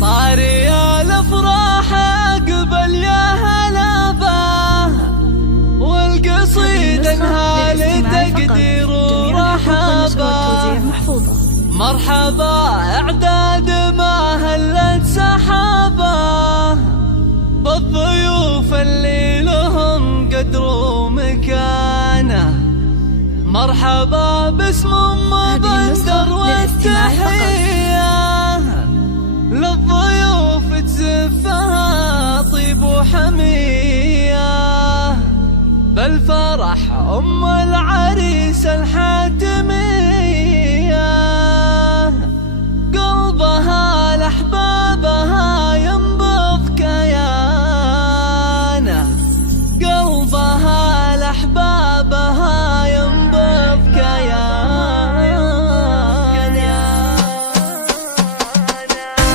طاري الافراح قبل يا هلا والقصيد انها لتقدير ورحبا. مرحبا اعداد ما هلت سحابه بالضيوف اللي لهم قدر ومكانه. مرحبا باسم مبندر والتحية للضيوف تزفها طيب وحمية. بالفرح ام العريس الحاتمية قلبها لاحبابها ينبض كيانه. قلبها لاحبابها ينبض كيانه.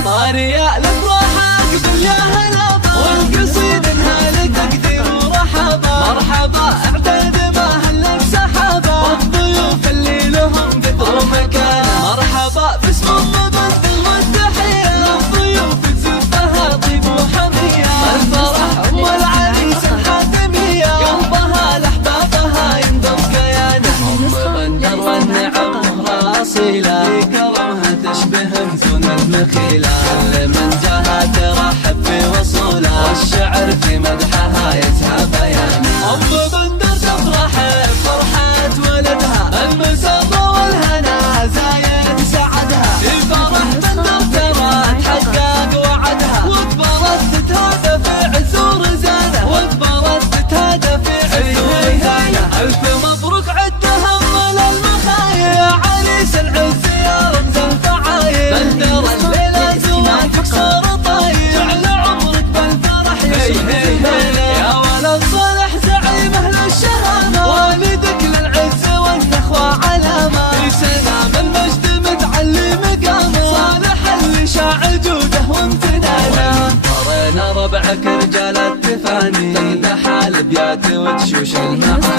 طاري الافراح قبل يا هلا والقصيد انها لتقدير ورحبا. مرحبا اعتاد ما هلت سحابه والضيوف اللي لهم قدر ومكانه. مرحبا باسم مبندر والتحيه للضيوف تزفها طيب وحميه. الفرح ام العريس الحاتميه قلبها لاحبابها ينبض كيانه. ام بندر والنعم راصيله لكرمها تشبه مزون المخيله. كل من جاها ترحب بوصوله والشعر في مدحها يسهى بيانه. ام بندر تفرح بفرحة ولدها المسرة والهنا زايد سعدها. في فرح بندر ترى تحقق وعدها وكبرت تتهادى في عز ورزانه. وكبرت تتهادى في عز ورزانه. الف مبروك عدها من المخايا عريس العز يا رمز الفعايل. بندر الليلة زواجك صار طايل جعل عمرك بالفرح يشرب زينه. يا ولد صالح زعيم اهل الشهامه والدك للعز والنخوه علامه. في سلام المجد متعلي مقامه صالح اللي شاع جوده وامتنانه. طرينا ربعك رجال التفاني تقدح الابيات وتشوش المعاني.